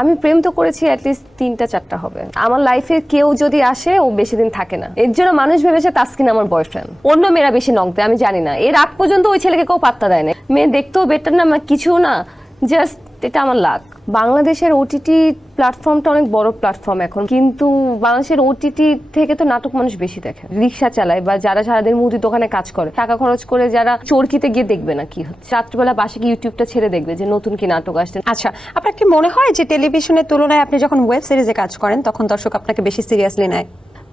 আমি প্রেম তো করেছি অ্যাটলিস্ট তিনটা, চারটা হবে। আমার লাইফে কেউ যদি আসে, ও বেশি দিন থাকে না। এর জন্য মানুষ ভেবেছে তাসকিন আমার বয়ফ্রেন্ড অন্য মেয়েরা বেশি নক আমি জানি না। এর আগ পর্যন্ত ওই ছেলেকে কেউ পাত্তা দেয় না মেয়ে দেখতেও বেটার না কিছু না। জাস্ট এটা আমার লাক বাংলাদেশের ওটিটি প্ল্যাটফর্মটা অনেক বড় প্ল্যাটফর্ম এখন। কিন্তু বাংলাদেশের ওটিটি থেকে তো নাটক মানুষ বেশি দেখে। রিক্সা চালায় বা যারা সারাদিন মুদি দোকানে কাজ করে টাকা খরচ করে যারা চরকিতে গিয়ে দেখবে না কি হচ্ছে। রাত্রিবেলা বাসে কি ইউটিউবটা ছেড়ে দেখবে যে নতুন কি নাটক আসছে। আচ্ছা আপনার কি মনে হয় যে টেলিভিশনের তুলনায় আপনি যখন ওয়েব সিরিজে কাজ করেন তখন দর্শক আপনাকে বেশি সিরিয়াসলি নেয়?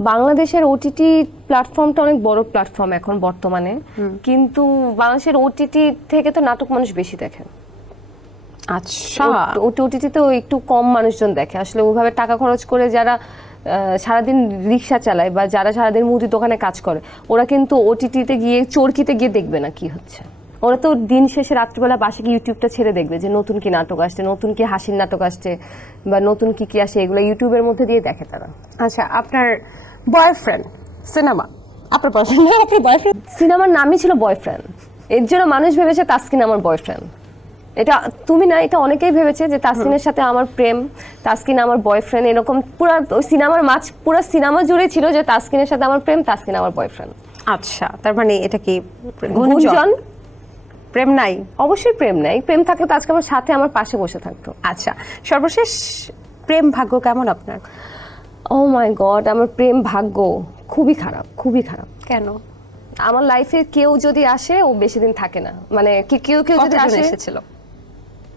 বাংলাদেশের ওটিটি প্ল্যাটফর্মটা অনেক বড় প্ল্যাটফর্ম এখন বর্তমানে। কিন্তু বাংলাদেশের ওটিটি থেকে তো নাটক মানুষ বেশি দেখে। আচ্ছা। ওটিটিতেও একটু কম মানুষজন দেখে। আসলে ওইভাবে টাকা খরচ করে যারা সারাদিন রিক্সা চালায় বা যারা সারাদিন মুদি দোকানে কাজ করে ওরা কিন্তু ওটিটিতে গিয়ে চরকিতে গিয়ে দেখবে না কি হচ্ছে। ওরা তো দিন শেষে রাত্রিবেলা বাসে গিয়ে ইউটিউবটা ছেড়ে দেখবে যে নতুন কি নাটক আসছে নতুন কি হাসির নাটক আসছে বা নতুন কি কি আসে এগুলো ইউটিউবের মধ্যে দিয়ে দেখে তারা। আচ্ছা আপনার বয়ফ্রেন্ড সিনেমা আপনার বয়ফ্রেন্ড আপনার বয়ফ্রেন্ড সিনেমার নামই ছিল বয়ফ্রেন্ড এর জন্য মানুষ ভেবেছে তাসকিন আমার বয়ফ্রেন্ড এটা তুমি না এটা অনেকেই ভেবেছে যে তাসকিনের সাথে আমার প্রেম তাসকিন আমার বয়ফ্রেন্ড এরকম পুরো সিনেমার মাঝ পুরো সিনেমা জুড়ে ছিল যে তাসকিনের সাথে আমার প্রেম তাসকিন আমার বয়ফ্রেন্ড আচ্ছা তার মানে এটা কি গুঞ্জন। প্রেম নাই? অবশ্যই প্রেম নাই প্রেম থাকলে তো আজকে আমার সাথে আমার পাশে বসে থাকতো। আচ্ছা সর্বশেষ প্রেম ভাগ্য কেমন আপনার? ও মাই গড আমার প্রেম ভাগ্য খুবই খারাপ খুবই খারাপ। কেন? আমার লাইফে কেউ যদি আসে ও বেশি দিন থাকে না। মানে কি কেউ কেউ যদি আসে? এসেছিল?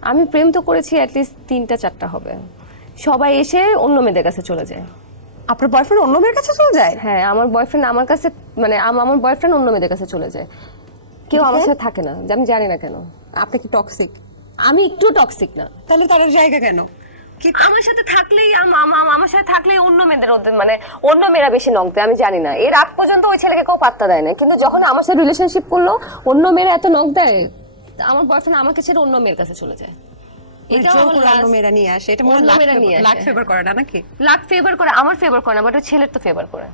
আমি প্রেম তো করেছি অ্যাটলিস্ট তিনটা চারটা হবে। সবাই এসে অন্য মেয়েদের কাছে চলে যায়। আপনার বয়ফ্রেন্ড অন্য মেয়ের কাছে চলে যায়? হ্যাঁ আমার বয়ফ্রেন্ড আমার কাছে মানে আম- আমার বয়ফ্রেন্ড অন্য মেয়েদের কাছে চলে যায়। কেউ আমার সাথে থাকে না যে আমি জানি না কেন। আপনি কি টক্সিক আমি একটু টক্সিক না। তাহলে তার জায়গা কেন? আমার সাথে থাকলেই আম- আম- আম- আমার সাথে থাকলেই অন্য মেয়েদের মানে অন্য মেয়েরা বেশি নক দেয় আমি জানি না। এর আগ পর্যন্ত ওই ছেলেকে কেউ পাত্তা দেয় না। কিন্তু যখন আমার সাথে রিলেশনশিপ করল অন্য মেয়েরা এত নক দেয় আমার বয়ফ্রেন্ড আমাকে ছেড়ে অন্য মেয়ের কাছে চলে যায়। এটা এটাও আমার অন্য মেয়েরা নিয়ে আসে এটা মনে ফেভার করে না নাকি? লাক ফেভার করে আমার ফেভার করে না বাট ছেলের তো ফেভার করে।